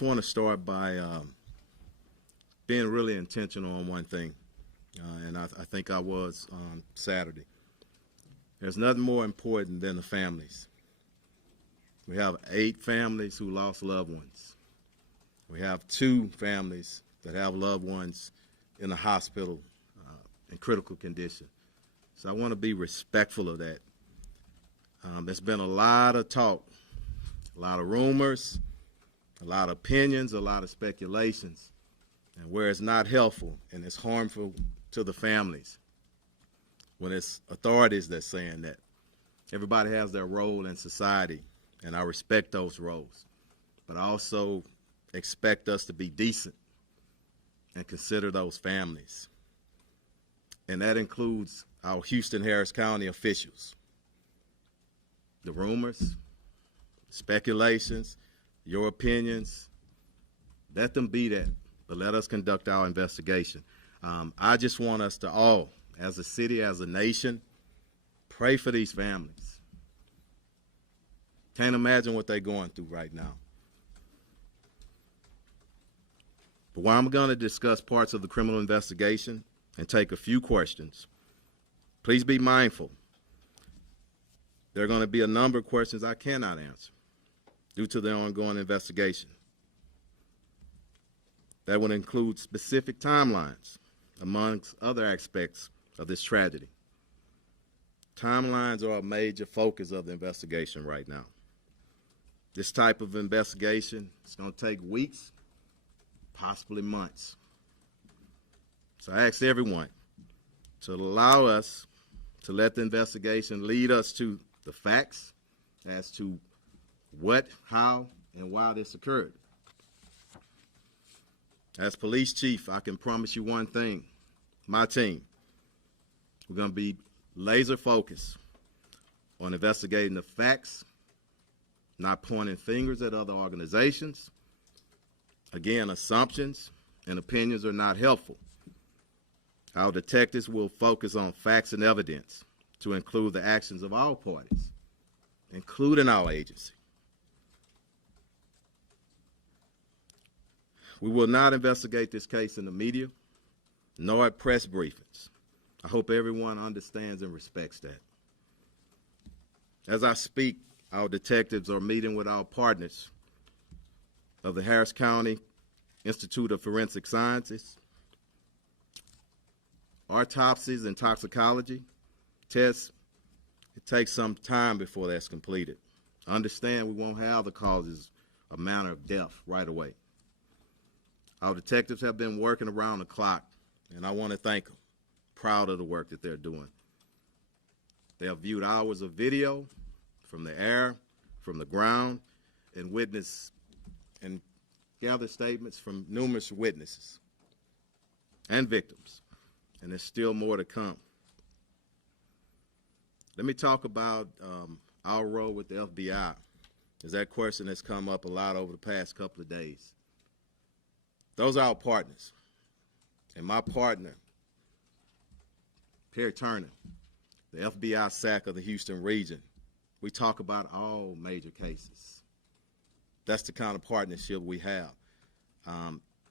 just want to start by being really intentional on one thing, and I think I was on Saturday. There's nothing more important than the families. We have 8 families who lost loved ones. We have 2 families that have loved ones in the hospital in critical condition. So I want to be respectful of that. There's been a lot of talk, a lot of rumors, a lot of opinions, a lot of speculations, and where it's not helpful and it's harmful to the families, when it's authorities that's saying that. Everybody has their role in society, and I respect those roles. But I also expect us to be decent and consider those families. And that includes our Houston, Harris County officials. The rumors, speculations, your opinions, let them be that, but let us conduct our investigation. I just want us to all, as a city, as a nation, pray for these families. Can't imagine what they're going through right now. But while I'm going to discuss parts of the criminal investigation and take a few questions, please be mindful. There are going to be a number of questions I cannot answer due to the ongoing investigation. That would include specific timelines, amongst other aspects of this tragedy. Timelines are a major focus of the investigation right now. This type of investigation is going to take weeks, possibly months. So I ask everyone to allow us to let the investigation lead us to the facts as to what, how, and why this occurred. As police chief, I can promise you one thing. My team, we're going to be laser focused on investigating the facts, not pointing fingers at other organizations. Again, assumptions and opinions are not helpful. Our detectives will focus on facts and evidence to include the actions of all parties, including our agency. We will not investigate this case in the media, nor at press briefings. I hope everyone understands and respects that. As I speak, our detectives are meeting with our partners of the Harris County Institute of Forensic Sciences. Autopsies and toxicology tests, it takes some time before that's completed. Understand we won't have the causes or manner of death right away. Our detectives have been working around the clock, and I want to thank them. Proud of the work that they're doing. They have viewed hours of video from the air, from the ground, and witnessed and gathered statements from numerous witnesses and victims. And there's still more to come. Let me talk about our role with the FBI, because that question has come up a lot over the past couple of days. Those are our partners. And my partner, Perry Turner, the FBI SAC of the Houston region, we talk about all major cases. That's the kind of partnership we have.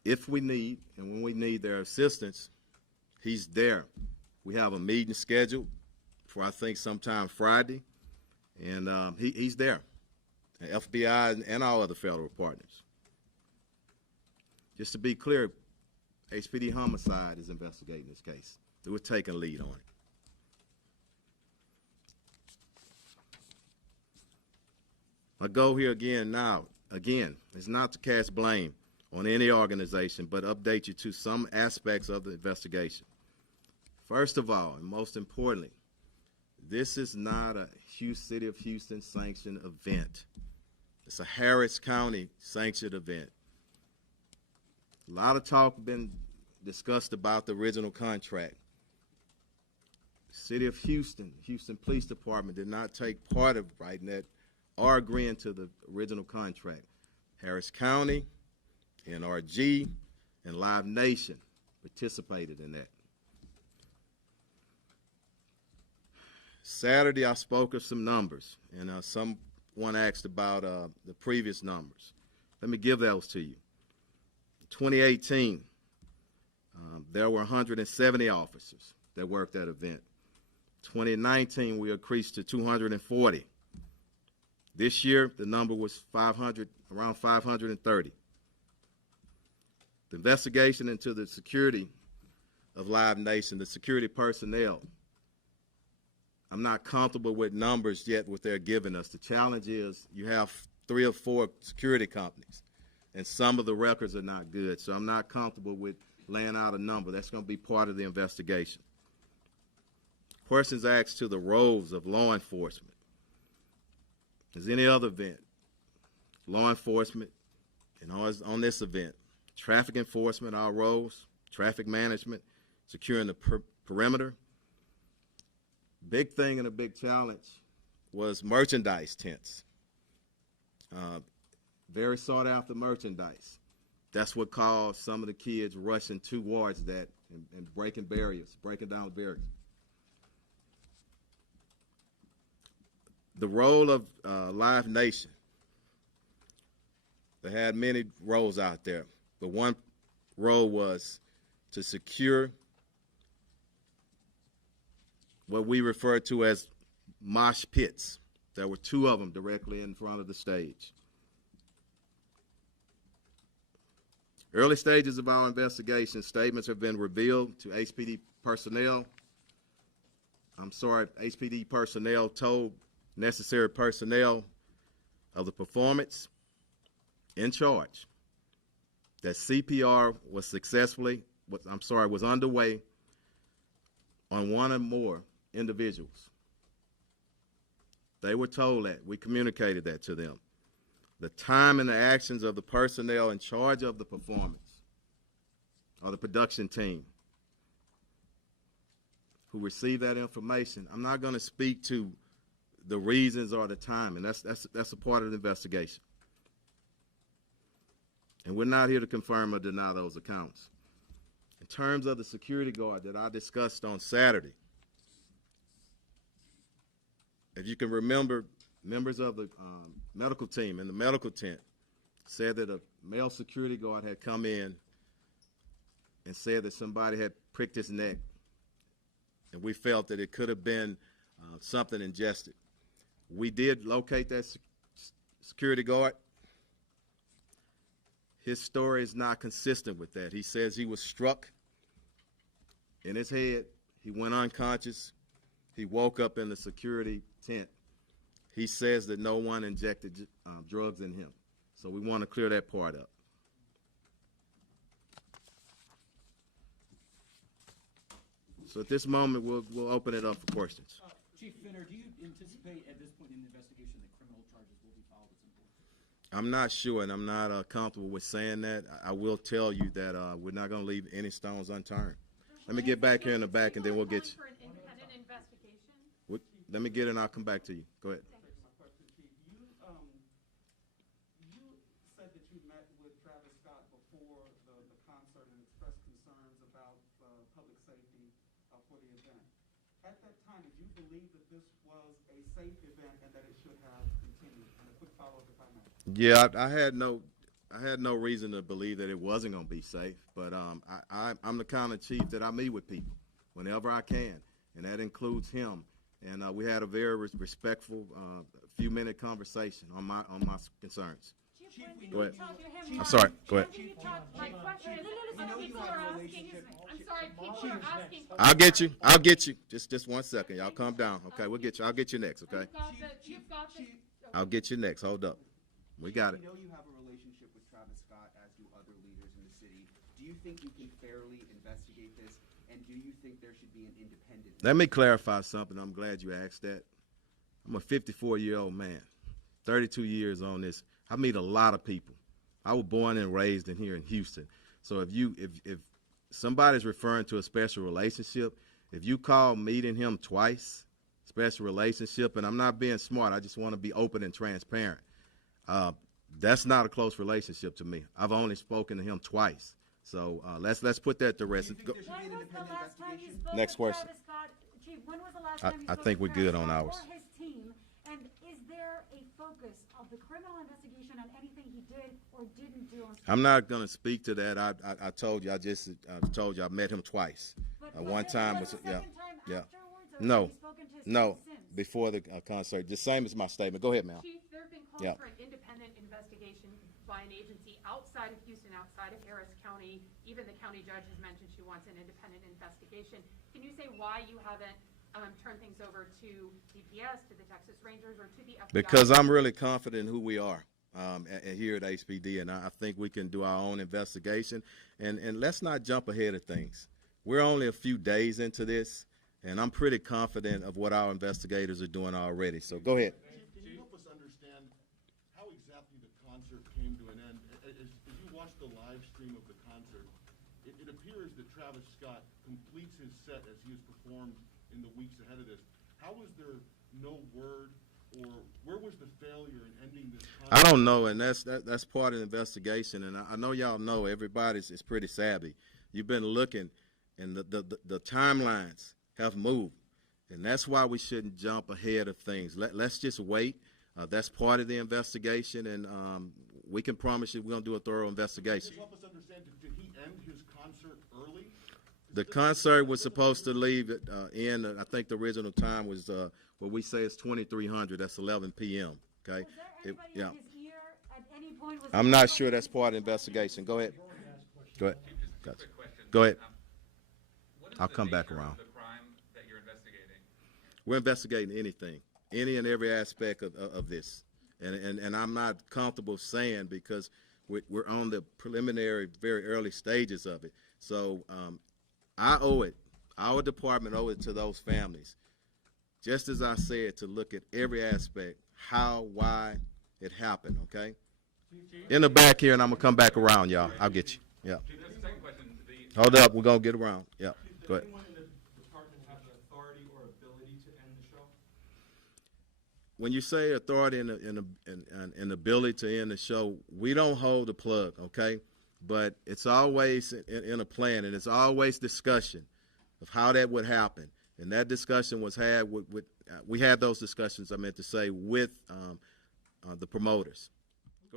If we need, and when we need their assistance, he's there. We have a meeting scheduled for, I think, sometime Friday, and he's there, the FBI and all other federal partners. Just to be clear, HPD Homicide is investigating this case. We're taking lead on it. My goal here again, is not to cast blame on any organization, but update you to some aspects of the investigation. First of all, and most importantly, this is not a City of Houston sanctioned event. It's a Harris County sanctioned event. A lot of talk been discussed about the original contract. City of Houston, Houston Police Department did not take part of writing that or agreeing to the original contract. Harris County, NRG, and Live Nation participated in that. Saturday, I spoke of some numbers, and someone asked about the previous numbers. Let me give those to you. 2018, there were 170 officers that worked that event. 2019, we increased to 240. This year, the number was around 530. The investigation into the security of Live Nation, the security personnel, I'm not comfortable with numbers yet what they're giving us. The challenge is you have 3 or 4 security companies, and some of the records are not good. So I'm not comfortable with laying out a number. That's going to be part of the investigation. Questions asked to the roles of law enforcement. As any other event, law enforcement, and on this event, traffic enforcement, our roles, traffic management, securing the perimeter. Big thing and a big challenge was merchandise tents. Very sought after merchandise. That's what caused some of the kids rushing towards that and breaking barriers, breaking down barriers. The role of Live Nation, they had many roles out there, but one role was to secure what we refer to as mosh pits. There were 2 of them directly in front of the stage. Early stages of our investigation, statements have been revealed to HPD personnel. HPD personnel told necessary personnel of the performance in charge that CPR was underway on one or more individuals. They were told that. We communicated that to them. The time and the actions of the personnel in charge of the performance or the production team who received that information, I'm not going to speak to the reasons or the timing. That's a part of the investigation. And we're not here to confirm or deny those accounts. In terms of the security guard that I discussed on Saturday, if you can remember, members of the medical team in the medical tent said that a male security guard had come in and said that somebody had pricked his neck, and we felt that it could have been something ingested. We did locate that security guard. His story is not consistent with that. He says he was struck in his head. He went unconscious. He woke up in the security tent. He says that no one injected drugs in him. So we want to clear that part up. So at this moment, we'll open it up for questions. Chief Finner, do you anticipate at this point in the investigation that criminal charges will be filed at some point? I'm not sure, and I'm not comfortable with saying that. I will tell you that we're not going to leave any stones unturned. Let me get back here in the back, and then we'll get you. For an independent investigation? Let me get it, and I'll come back to you. Go ahead. My question, Chief. You said that you met with Travis Scott before the concert and expressed concerns about public safety for the event. At that time, did you believe that this was a safe event and that it should have continued? And a quick follow-up, if I may. Yeah, I had no reason to believe that it wasn't going to be safe, but I'm the kind of chief that I meet with people whenever I can, and that includes him. And we had a very respectful, few-minute conversation on my concerns. Go ahead. I'm sorry. Go ahead. I'll get you. Just 1 second. Y'all calm down. Okay, we'll get you. I'll get you next. Okay. I'll get you next. Hold up. We got it. I know you have a relationship with Travis Scott, as do other leaders in the city. Do you think you can fairly investigate this, and do you think there should be an independent? Let me clarify something. I'm glad you asked that. I'm a 54-year-old man, 32 years on this. I meet a lot of people. I was born and raised in here in Houston. So if somebody's referring to a special relationship, if you call meeting him twice, special relationship, and I'm not being smart, I just want to be open and transparent. That's not a close relationship to me. I've only spoken to him twice. So let's put that to rest. When was the last time you spoke Next with question. Travis Scott? Chief, when was the last time you I spoke think with we're good Travis on Scott ours. or his team? And is there there a focus of the criminal investigation on anything he did or didn't do on? I'm not going to speak to that. I told you. I told you I met him twice. One time was the yeah, second time yeah. afterwards, or No, have you spoken to his no, team since? before the concert. The same as my statement. Go ahead, ma'am. Chief, there have been calls Yeah. for an independent investigation by an agency outside of Houston, outside of Harris County. Even the county judge has mentioned she wants an independent investigation. Can you say why you haven't turned things over to DPS, to the Texas Rangers, or to the FBI? Because I'm really confident in who we are here at HPD, and I think we can do our own investigation. And let's not jump ahead of things. We're only a few days into this, and I'm pretty confident of what our investigators are doing already. So go ahead. Can you help us understand how exactly the concert came to an end? As you watch the live stream of the concert, it appears that Travis Scott completes his set as he has performed in the weeks ahead of this. How was there no word, or where was the failure in ending this concert? I don't know, and that's part of the investigation. And I know y'all know everybody's is pretty savvy. You've been looking, and the timelines have moved, and that's why we shouldn't jump ahead of things. Let's just wait. That's part of the investigation, and we can promise you we're going to do a thorough investigation. Just help us understand, did he end his concert early? The concert was supposed to leave at I think the original time was what we say is 2300. That's 11 p.m. Okay. Was there anybody on his ear at any point? Was I'm there not anybody sure that's on part of his the investigation. Go ahead. Go ahead. Chief, just a Gotcha. quick question. Go ahead. What is I'll the come back nature around. of the crime that you're investigating? We're investigating anything, any and every aspect of this, and I'm not comfortable saying because we're on the preliminary, very early stages of it. So I owe it, our department owe it to those families, just as I said, to look at every aspect, how, why it happened. Okay. In the back here, and I'm gonna come back around, y'all. I'll get you. Yeah. Chief, that's the second question. Hold up, we're gonna get around. Yeah. Go ahead. Anyone in the department have the authority or ability to end the show? When you say authority and ability to end the show, we don't hold the plug, okay? But it's always in a plan, and it's always discussion of how that would happen. And that discussion was had we had those discussions, I meant to say, with the promoters.